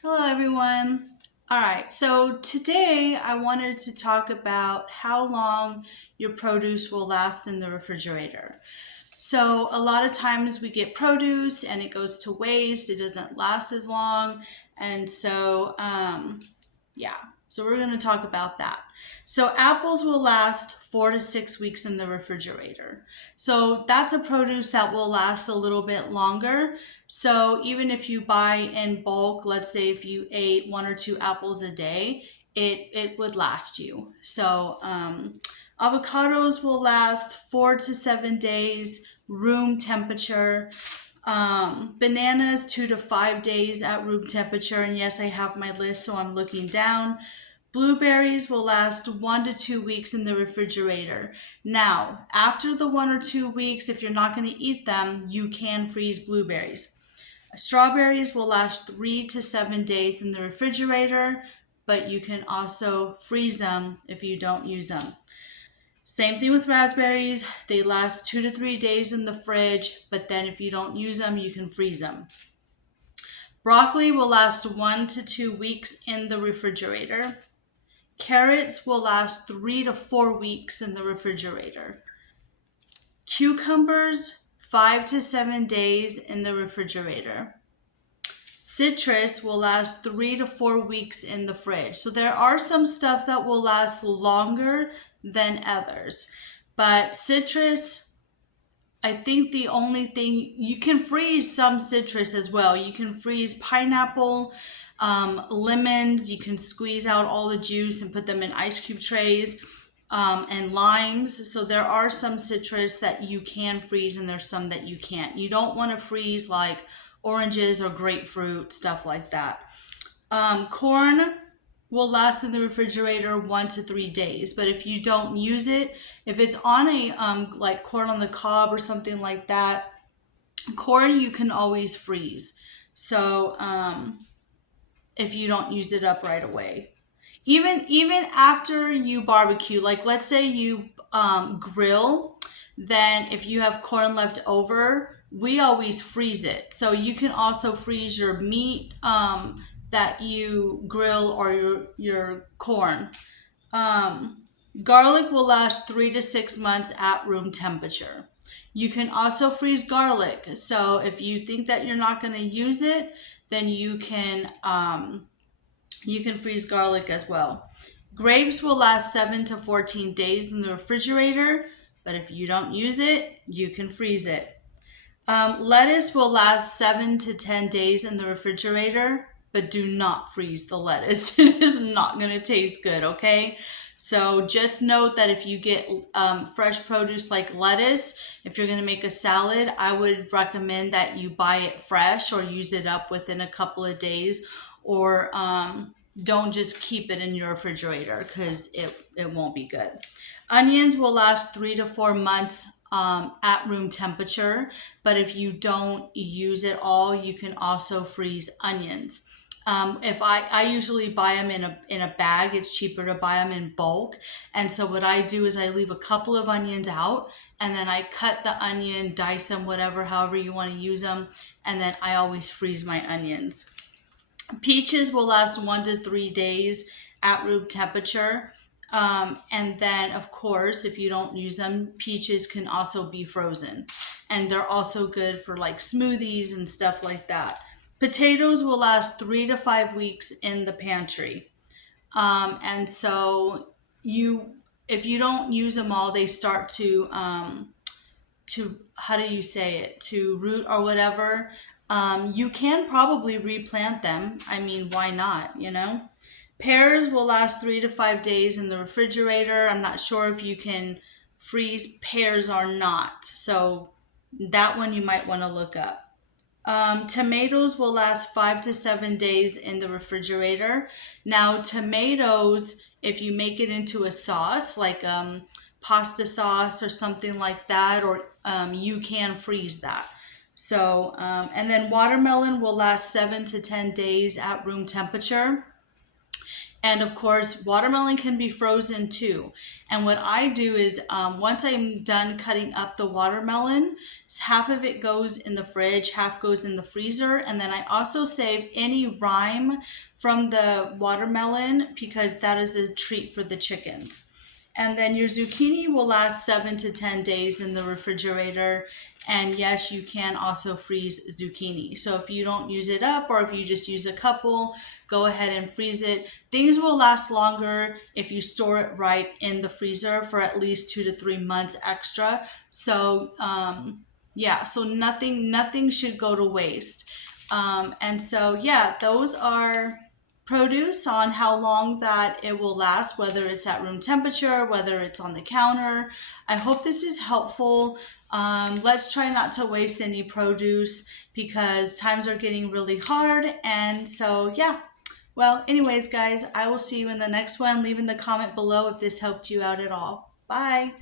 Hello, everyone. All right, so today I wanted to talk about how long your produce will last in the refrigerator. So, a lot of times we get produce and it goes to waste, it doesn't last as long. And so, yeah, so we're going to talk about that. So apples will last 4 to 6 weeks in the refrigerator. So that's a produce that will last a little bit longer. So even if you buy in bulk, let's say if you ate 1 or 2 apples a day, it would last you. So avocados will last 4 to 7 days, room temperature. Bananas 2 to 5 days at room temperature. And yes, I have my list, so I'm looking down. Blueberries will last 1 to 2 weeks in the refrigerator. Now, after the 1 or 2 weeks, if you're not going to eat them, you can freeze blueberries. Strawberries will last 3 to 7 days in the refrigerator, but you can also freeze them if you don't use them. Same thing with raspberries. They last 2 to 3 days in the fridge, but then if you don't use them, you can freeze them. Broccoli will last 1 to 2 weeks in the refrigerator. Carrots will last 3 to 4 weeks in the refrigerator. Cucumbers, 5 to 7 days in the refrigerator. Citrus will last 3 to 4 weeks in the fridge. So there are some stuff that will last longer than others. But citrus, I think the only thing, you can freeze some citrus as well. You can freeze pineapple, lemons, you can squeeze out all the juice and put them in ice cube trays, and limes. So there are some citrus that you can freeze and there's some that you can't. You don't want to freeze like oranges or grapefruit, stuff like that. Corn will last in the refrigerator 1 to 3 days, but if you don't use it, if it's on a like corn on the cob or something like that, corn you can always freeze. So if you don't use it up right away, even after you barbecue, like let's say you grill, then if you have corn left over, we always freeze it. So you can also freeze your meat that you grill or your corn. Garlic will last 3 to 6 months at room temperature. You can also freeze garlic. So if you think that you're not going to use it, then you can freeze garlic as well. Grapes will last 7 to 14 days in the refrigerator, but if you don't use it, you can freeze it. Lettuce will last 7 to 10 days in the refrigerator, but do not freeze the lettuce. It is not going to taste good, okay? So just note that if you get fresh produce like lettuce, if you're going to make a salad, I would recommend that you buy it fresh or use it up within a couple of days, or don't just keep it in your refrigerator because it won't be good. Onions will last 3 to 4 months at room temperature, but if you don't use it all, you can also freeze onions. If I usually buy them in a bag, it's cheaper to buy them in bulk. And so what I do is I leave a couple of onions out, and then I cut the onion, dice them, whatever, however you want to use them, and then I always freeze my onions. Peaches will last 1 to 3 days at room temperature. And then, of course, if you don't use them, peaches can also be frozen. And they're also good for like smoothies and stuff like that. Potatoes will last 3 to 5 weeks in the pantry. And so if you don't use them all, they start to how do you say it, to root or whatever. You can probably replant them. I mean, why not, you know? Pears will last 3 to 5 days in the refrigerator. I'm not sure if you can freeze pears or not. So that one you might want to look up. Tomatoes will last 5 to 7 days in the refrigerator. Now, tomatoes, if you make it into a sauce, like pasta sauce or something like that, or you can freeze that. So, and then watermelon will last 7 to 10 days at room temperature. And of course, watermelon can be frozen too. And what I do is once I'm done cutting up the watermelon, half of it goes in the fridge, half goes in the freezer. And then I also save any rind from the watermelon because that is a treat for the chickens. And then your zucchini will last 7 to 10 days in the refrigerator. And yes, you can also freeze zucchini. So if you don't use it up or if you just use a couple, go ahead and freeze it. Things will last longer if you store it right in the freezer for at least 2 to 3 months extra. So yeah, so nothing should go to waste. And so yeah, those are produce on how long that it will last, whether it's at room temperature, whether it's on the counter. I hope this is helpful. Let's try not to waste any produce because times are getting really hard. And so, yeah. Well, anyways, guys, I will see you in the next one. Leave in the comment below if this helped you out at all. Bye.